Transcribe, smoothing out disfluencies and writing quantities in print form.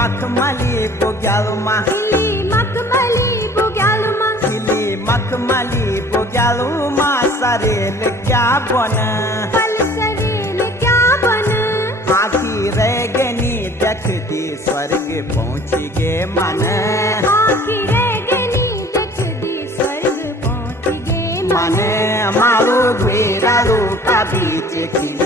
मखमली बुग्यालमा मखमली बुग्यालमा सरेल क्या बन आखी रह गनी देख दी स्वर्ग पहुँच गे मन मन मारू घेरा लूटा बीच की